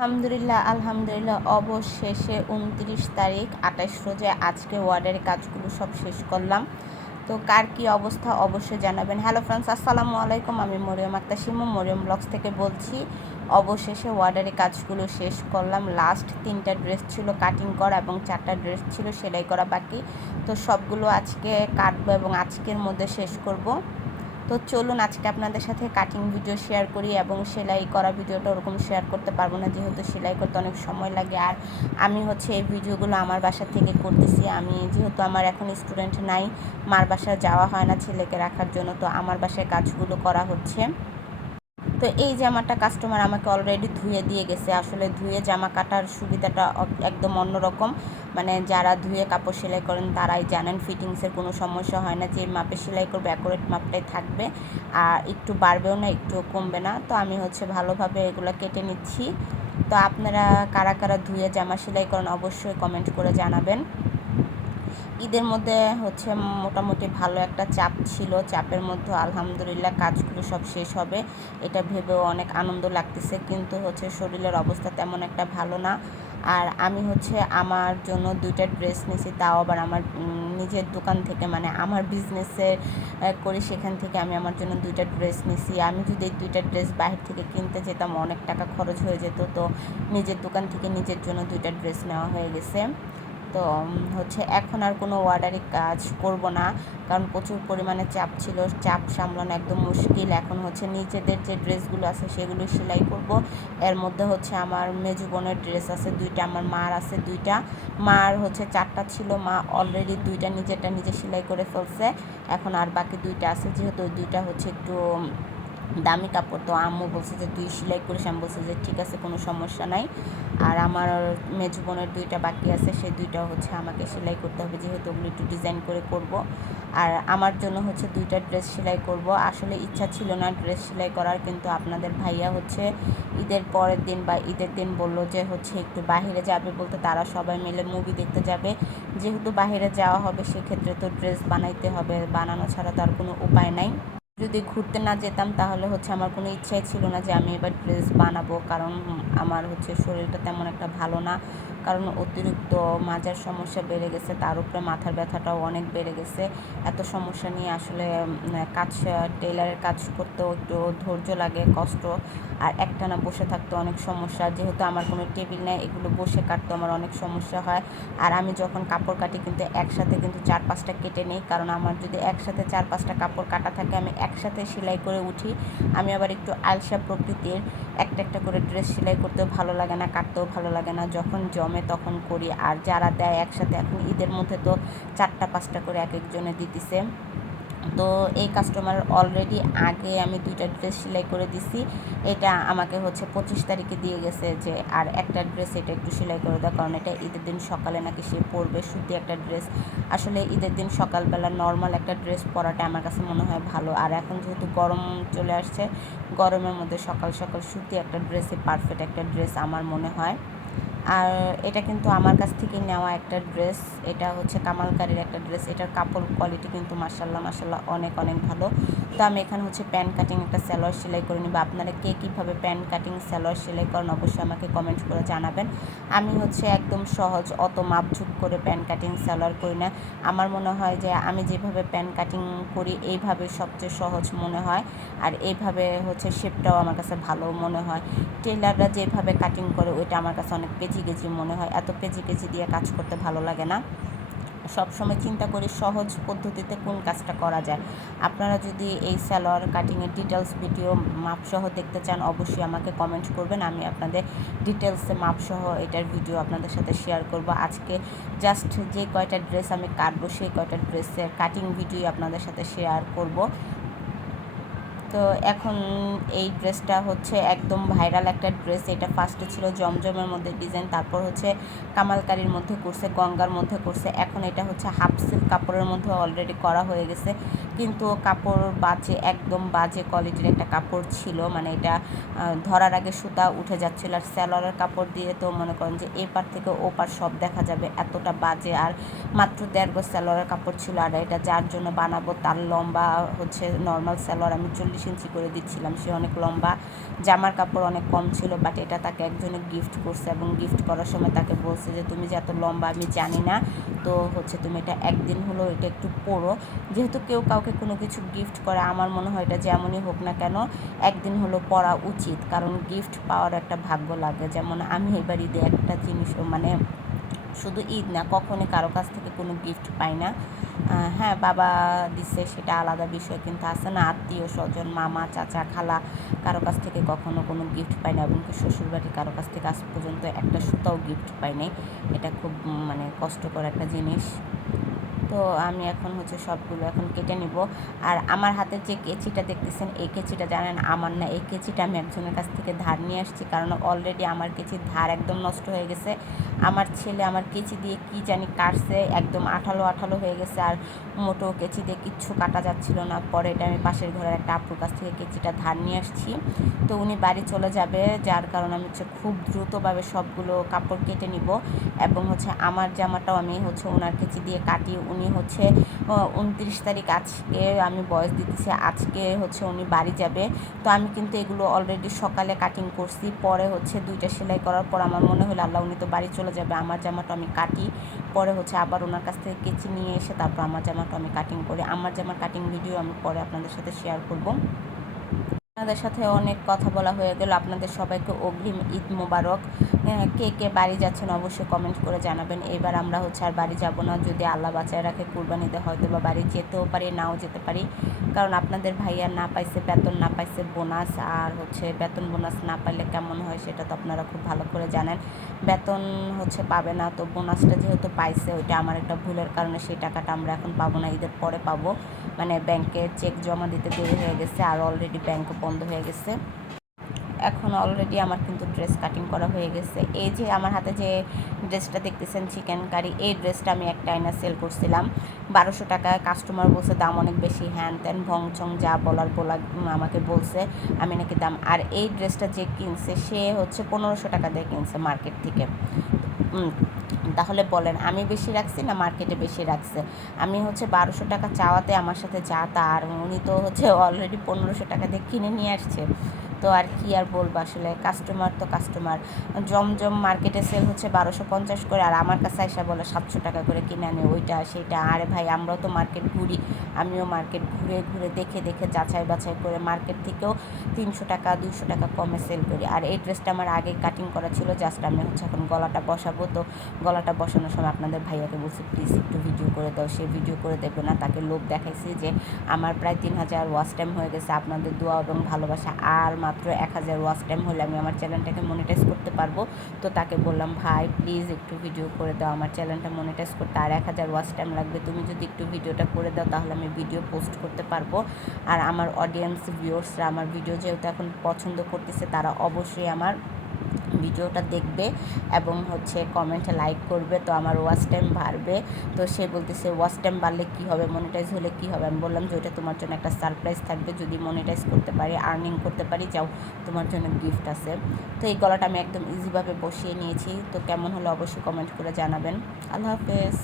আলহামদুলিল্লাহ অবশেষে ২৯ তারিখ ২৮ রোজে আজকে ওয়ার্ডের কাজগুলো সব শেষ করলাম। তো কার কী অবস্থা অবশ্যই জানাবেন। হ্যালো ফ্রেন্ডস, আসসালামু আলাইকুম। আমি মরিয়ম আক্তার শিমু মরিয়ম ব্লগস থেকে বলছি। অবশেষে ওয়ার্ডারের কাজগুলো শেষ করলাম। লাস্ট 3টা ড্রেস ছিল কাটিং করা এবং 4টা ড্রেস ছিল সেলাই করা বাকি। তো সবগুলো আজকে কাটবো এবং আজকের মধ্যে শেষ করব। তো চলুন আজকে আপনাদের সাথে কাটিং ভিডিও শেয়ার করি এবং সেলাই করা ভিডিওটা ওরকম শেয়ার করতে পারবো না, যেহেতু সেলাই করতে অনেক সময় লাগে। আর আমি এই ভিডিওগুলো আমার বাসা থেকে করতেছি। আমি যেহেতু আমার এখন স্টুডেন্ট নাই, মার বাসায় যাওয়া হয় না ছেলেকে রাখার জন্য, তো আমার বাসায় কাজগুলো করা হচ্ছে। তো এই জামাটা কাস্টমার আমাকে অলরেডি ধুয়ে দিয়ে গেছে। আসলে ধুয়ে জামা কাটার সুবিধাটা একদম অন্যরকম। মানে যারা ধুয়ে কাপড় সেলাই করেন তারাই জানেন, ফিটিংসের কোনো সমস্যা হয় না। যে মাপে সেলাই করবে অ্যাকুরেট মাপটাই থাকবে, আর একটু বাড়বেও না একটু কমবে না। তো আমি ভালোভাবে এগুলো কেটে নিচ্ছি। তো আপনারা কারা কারা ধুয়ে জামা সেলাই করেন অবশ্যই কমেন্ট করে জানাবেন। ঈদের মধ্যে মোটামুটি ভালো একটা চাপ ছিল। চাপের মধ্যে আলহামদুলিল্লাহ কাজগুলো সব শেষ হবে এটা ভেবেও অনেক আনন্দ লাগতেছে, কিন্তু শরীরের অবস্থা তেমন একটা ভালো না। আর আমি আমার জন্য 2টা ড্রেস নিয়েছি, তাও আবার আমার নিজের দোকান থেকে, মানে আমার বিজনেসের করি সেখান থেকে আমি আমার জন্য 2টা ড্রেস নিয়েছি। আমি যদি এই 2টা ড্রেস বাইরে থেকে কিনতে যেতাম অনেক টাকা খরচ হয়ে যেত। তো নিজের দোকান থেকে নিজের জন্য 2টা ড্রেস নেওয়া হয়ে গেছে। তো এখন আর কোনো অর্ডারি কাজ করব না, কারণ প্রচুর পরিমাণে চাপ ছিল, চাপ সামলানো একদম মুশকিল। এখন নিজেদের যে ড্রেসগুলো আছে সেগুলো সেলাই করব। এর মধ্যে আমার মেজু বোনের ড্রেস আছে 2টা, আমার মার আছে 2টা। মার 4টা ছিল, মা অলরেডি 2টা নিজেরটা নিজে সেলাই করে ফেলছে। এখন আর বাকি 2টা আছে, যেহেতু ওই 2টা একটু দামি কাপড়। তো আম্মু বলছে যে তুই সেলাই করিস, আমি বলছি যে ঠিক আছে কোনো সমস্যা নাই। আর আমার মেজু বোনের 2টা বাকি আছে, সেই 2টাও আমাকে সেলাই করতে হবে, যেহেতু ওগুলো একটু ডিজাইন করে করব। আর আমার জন্য 2টা ড্রেস সেলাই করব। আসলে ইচ্ছা ছিল না ড্রেস সেলাই করার, কিন্তু আপনাদের ভাইয়া ঈদের পরের দিন বা ঈদের দিন বললো যে একটু বাহিরে যাবে বলতে, তারা সবাই মিলে মুভি দেখতে যাবে। যেহেতু বাহিরে যাওয়া হবে সেক্ষেত্রে তো ড্রেস বানাইতে হবে, বানানো ছাড়া তো আর কোনো উপায় নাই। যদি ঘুরতে না যেতাম তাহলে আমার কোনো ইচ্ছাই ছিল না যে আমি এবার ড্রেস বানাবো, কারণ আমার শরীরটা তেমন একটা ভালো না। কারণ অতিরিক্ত মাজার সমস্যা বেড়ে গেছে, তার উপরে মাথার ব্যথাটাও অনেক বেড়ে গেছে। এত সমস্যা নিয়ে আসলে টেইলারের কাজ করতেও একটু ধৈর্য লাগে, কষ্ট। আর একটানা বসে থাকতে অনেক সমস্যা, যেহেতু আমার কোনো টেবিল নেই, এগুলো বসে কাটতে আমার অনেক সমস্যা হয়। আর আমি যখন কাপড় কাটি কিন্তু একসাথে 4-5টা কেটে নিই, কারণ আমার যদি একসাথে 4-5টা কাপড় কাটা থাকে আমি একসাথে সেলাই করে উঠি। আমি আবার একটু আলসা প্রকৃতির, একটা করে ড্রেস সেলাই করতেও ভালো লাগে না, কাটতেও ভালো লাগে না। যখন জমে তখন করি। আর যারা দেয় একসাথে, এখন ঈদের মধ্যে তো 4টা-5টা করে এক একজনে দিতেছে। তো এই কাস্টমার অলরেডি আগে আমি 2টা ড্রেস সেলাই করে দিছি। এটা আমাকে 25 তারিখে দিয়ে গেছে যে আর একটা ড্রেস এটা একটু সেলাই করে দাও, কারণ এটা ঈদের দিন সকালে নাকি সে পরবে, সুতি একটা ড্রেস। আসলে ঈদের দিন সকালবেলা নর্মাল একটা ড্রেস পরাটা আমার কাছে মনে হয় ভালো। আর এখন যেহেতু গরম চলে আসছে, গরমের মধ্যে সকাল সকাল সুতি একটা ড্রেসই পারফেক্ট একটা ড্রেস আমার মনে হয়। আর এটা কিন্তু আমার কাছ থেকে নেওয়া একটা ড্রেস। এটা কামালকারীর একটা ড্রেস। এটার কাপড় কোয়ালিটি কিন্তু মাশাল্লাহ অনেক অনেক ভালো। তো আমি এখানে প্যান্ট কাটিং একটা সালোয়ার সেলাই করে নিব। আপনারা কে কীভাবে প্যান্ট কাটিং সালোয়ার সেলাই করেন অবশ্যই আমাকে কমেন্ট করে জানাবেন। আমি একদম সহজ, অত মাপঝুপ করে প্যান্ট কাটিং সালোয়ার করি না। আমার মনে হয় যে আমি যেভাবে প্যান্ট কাটিং করি এইভাবে সবচেয়ে সহজ মনে হয়। আর এইভাবে শেপটাও আমার কাছে ভালো মনে হয়। টেলাররা যেভাবে কাটিং করে ওইটা আমার কাছে অনেক পেঁচি কেজি মনে হয়। এত পেঁচি দিয়ে কাজ করতে ভালো লাগে না। সবসময় চিন্তা করি সহজ পদ্ধতিতে কোন কাজটা করা যায়। আপনারা যদি এই সালোয়ার কাটিংয়ের ডিটেলস ভিডিও মাপসহ দেখতে চান অবশ্যই আমাকে কমেন্ট করবেন। আমি আপনাদের ডিটেলসে মাপসহ এটার ভিডিও আপনাদের সাথে শেয়ার করব। আজকে জাস্ট যে কয়টা ড্রেস আমি কাটবো সেই কয়টা ড্রেসের কাটিং ভিডিও আপনাদের সাথে শেয়ার করব। তো এখন এই ড্রেসটা একদম ভাইরাল একটা ড্রেস। এটা ফার্স্টে ছিল জমজমের মধ্যে ডিজাইন, তারপর কামালকারীর মধ্যে করছে, গঙ্গার মধ্যে করছে। এখন এটা হাফ সিল্ক কাপড়ের মধ্যে অলরেডি করা হয়ে গেছে, কিন্তু কাপড় বাজে, একদম বাজে কোয়ালিটির একটা কাপড় ছিল। মানে এটা ধরার আগে সুতা উঠে যাচ্ছিল। আর স্যালোয়ারের কাপড় দিয়ে তো মনে করেন যে এপার থেকে ওপার সব দেখা যাবে, এতটা বাজে। আর মাত্র 1.5 গজ স্যালোয়ারের কাপড় ছিল। আর এটা যার জন্য বানাবো তার লম্বা নর্মাল স্যালোয়ার আমি 40 ইঞ্চি করে দিচ্ছিলাম। সে অনেক লম্বা, জামার কাপড় অনেক কম ছিল, বাট এটা তাকে একজনে গিফট করছে এবং গিফট করার সময় তাকে বলছে যে তুমি যে এত লম্বা আমি জানি না, তো হচ্ছে তুমি এটা একদিন হলো এটা একটু পরো। যেহেতু কেউ কাউকে কোনো কিছু গিফট করে, আমার মনে হয় এটা যেমনই হোক না কেন একদিন হলো পরা উচিত, কারণ গিফট পাওয়ার একটা ভাগ্য লাগে। যেমন আমি এবার ঈদে একটা জিনিস মানে শুধু ঈদ না, কখনই কারো কাছ থেকে কোনো গিফট পাই না। হ্যাঁ, বাবা দিচ্ছে সেটা আলাদা বিষয়, কিন্তু আছে না আত্মীয় স্বজন, মামা চাচা খালা, কারো কাছ থেকে কখনো কোনো গিফট পাই না, এবং কি শ্বশুরবাড়ির কারো কাছ থেকে আজ পর্যন্ত একটা সুতাও গিফট পাইনি। এটা খুব মানে কষ্টকর একটা জিনিস। তো আমি এখন হচ্ছে সবগুলো এখন কেটে নিব। আর আমার হাতে যে কেচিটা দেখতেছেন, এই কেচিটা জানেন আমার না, এই কেচিটা আমি একজনের কাছ থেকে ধার নিয়ে আসছি, কারণ অলরেডি আমার কেচির ধার একদম নষ্ট হয়ে গেছে। আমার ছেলে আমার কেচি দিয়ে কি জানি কাটছে, একদম আঠালো আঠালো হয়ে গেছে, আর মোটো কেচি দিয়ে কিচ্ছু কাটা যাচ্ছিল না। পরে এটা আমি পাশের ঘরের একটা আপুর কাছ থেকে কেচিটা ধার নিয়ে আসছি। তো উনি বাড়ি চলে যাবে, যার কারণে আমি হচ্ছে খুব দ্রুতভাবে সবগুলো কাপড় কেটে নিব। এবং হচ্ছে আমার জামাটাও আমি হচ্ছে ওনার কেচি দিয়ে কাটি। উনি হচ্ছে 29 তারিখ, আজকে আমি বয়স দিতেছি, আজকে হচ্ছে উনি বাড়ি যাবে। তো আমি কিন্তু এগুলো অলরেডি সকালে কাটিং করছি, পরে হচ্ছে 2টা সেলাই করার পর আমার মনে হলো আল্লাহ উনি তো বাড়ি চলে যাবে, আমার জামাটা আমি কাটি। পরে হচ্ছে আবার ওনার কাছ থেকে কেচি নিয়ে এসে তারপর আমার জামাটা আমি কাটিং করি। আমার জামার কাটিং ভিডিও আমি পরে আপনাদের সাথে শেয়ার করব। আপনাদের সাথে অনেক কথা বলা হয়ে গেল। আপনাদের সবাইকে অগ্রিম ঈদ মোবারক। কে কে বাড়ি যাচ্ছেন অবশ্যই কমেন্ট করে জানাবেন। এবার আমরা হচ্ছে আর বাড়ি যাব না, যদি আল্লাহ বাঁচায় রাখে কুরবানিতে হয়তো বা বাড়ি যেতেও পারি, নাও যেতে পারি, কারণ আপনাদের ভাইয়া না পাইছে বেতন, না পাইছে বোনাস। আর হচ্ছে বেতন বোনাস না পাইলে কেমন হয় সেটা তো আপনারা খুব ভালো করে জানেন। বেতন হচ্ছে পাবে না, তো বোনাসটা যেহেতু পাইছে, ওইটা আমার একটা ভুলের কারণে সেই টাকাটা আমরা এখন পাবো না, ঈদের পরে পাবো। মানে ব্যাংকে চেক জমা দিতে দেরি হয়ে গেছে, আর অলরেডি ব্যাংক বন্ধ হয়ে গেছে। এখন অলরেডি আমার কিন্তু ড্রেস কাটিং করা হয়ে গেছে। এই যে আমার হাতে যে ড্রেসটা দেখতেছেন চিকেন কারি, এই ড্রেসটা আমি একটা আয়না সেল করছিলাম 1200 টাকা। কাস্টমার বলছে দাম অনেক বেশি, হ্যান ত্যান ভংচং যা বলার আমাকে বলছে আমি নাকি দাম। আর এই ড্রেসটা যে কিনছে সে হচ্ছে 1500 টাকা দিয়ে কিনছে মার্কেট থেকে। তাহলে বলেন আমি বেশি রাখছি না মার্কেটে বেশি রাখছে? আমি হচ্ছে 1200 টাকা চাওয়াতে আমার সাথে যা তা, আর উনি তো হচ্ছে অলরেডি 1500 টাকা দিয়ে কিনে নিয়ে আসছে। তো আর কি আর বলবো, আসলে কাস্টমার তো কাস্টমার। জমজম মার্কেটে সেল হচ্ছে 1250 করে, আর আমার কাছে এসে বলে 700 টাকা করে কিনে আনে ওইটা সেটা। আরে ভাই, আমরাও তো মার্কেট ঘুরি, আমিও মার্কেট ঘুরে ঘুরে দেখে দেখে যাচাই বাছাই করে মার্কেট থেকেও 300 টাকা 200 টাকা কমে সেল করি। আর এই ড্রেসটা আমার আগে কাটিং করা ছিল, জাস্ট আমি হচ্ছে এখন গলাটা বসাবো। তো গলাটা বসানোর সময় আপনাদের ভাইয়াকে বলছি প্লিজ একটু ভিডিও করে দাও, সে ভিডিও করে দেবে না। তাকে লোভ দেখাইছি যে আমার প্রায় 3000 ওয়াচ টাইম হয়ে গেছে, আপনাদের দোয়া এবং ভালোবাসা, আর মাত্র 1000 ওয়াচ টাইম হলে আমি আমার চ্যানেলটাকে মনিটাইজ করতে পারবো। তো তাকে বললাম ভাই প্লিজ একটু ভিডিও করে দাও, আমার চ্যানেলটা মনিটাইজ করতে আর 1000 ওয়াচ টাইম লাগবে, তুমি যদি একটু ভিডিওটা করে দাও তাহলে আমি ভিডিও পোস্ট করতে পারবো। আর আমার অডিয়েন্স ভিউয়ার্সরা আমার ভিডিও যেহেতু এখন পছন্দ করতেছে, তারা অবশ্যই আমার ভিডিওটা দেখবে এবং হচ্ছে কমেন্টে লাইক করবে, তো আমার ওয়াচ টাইম বাড়বে। তো সে বলতেছে ওয়াচ টাইম বাড়লে কী হবে, মনিটাইজ হলে কী হবে? আমি বললাম যে ওইটা তোমার জন্য একটা সারপ্রাইজ থাকবে, যদি মনিটাইজ করতে পারি, আর্নিং করতে পারি, যাও তোমার জন্য গিফট আছে। তো এই গলাটা আমি একদম ইজিভাবে বসিয়ে নিয়েছি। তো কেমন হলো অবশ্যই কমেন্ট করে জানাবেন। আল্লাহ হাফেজ।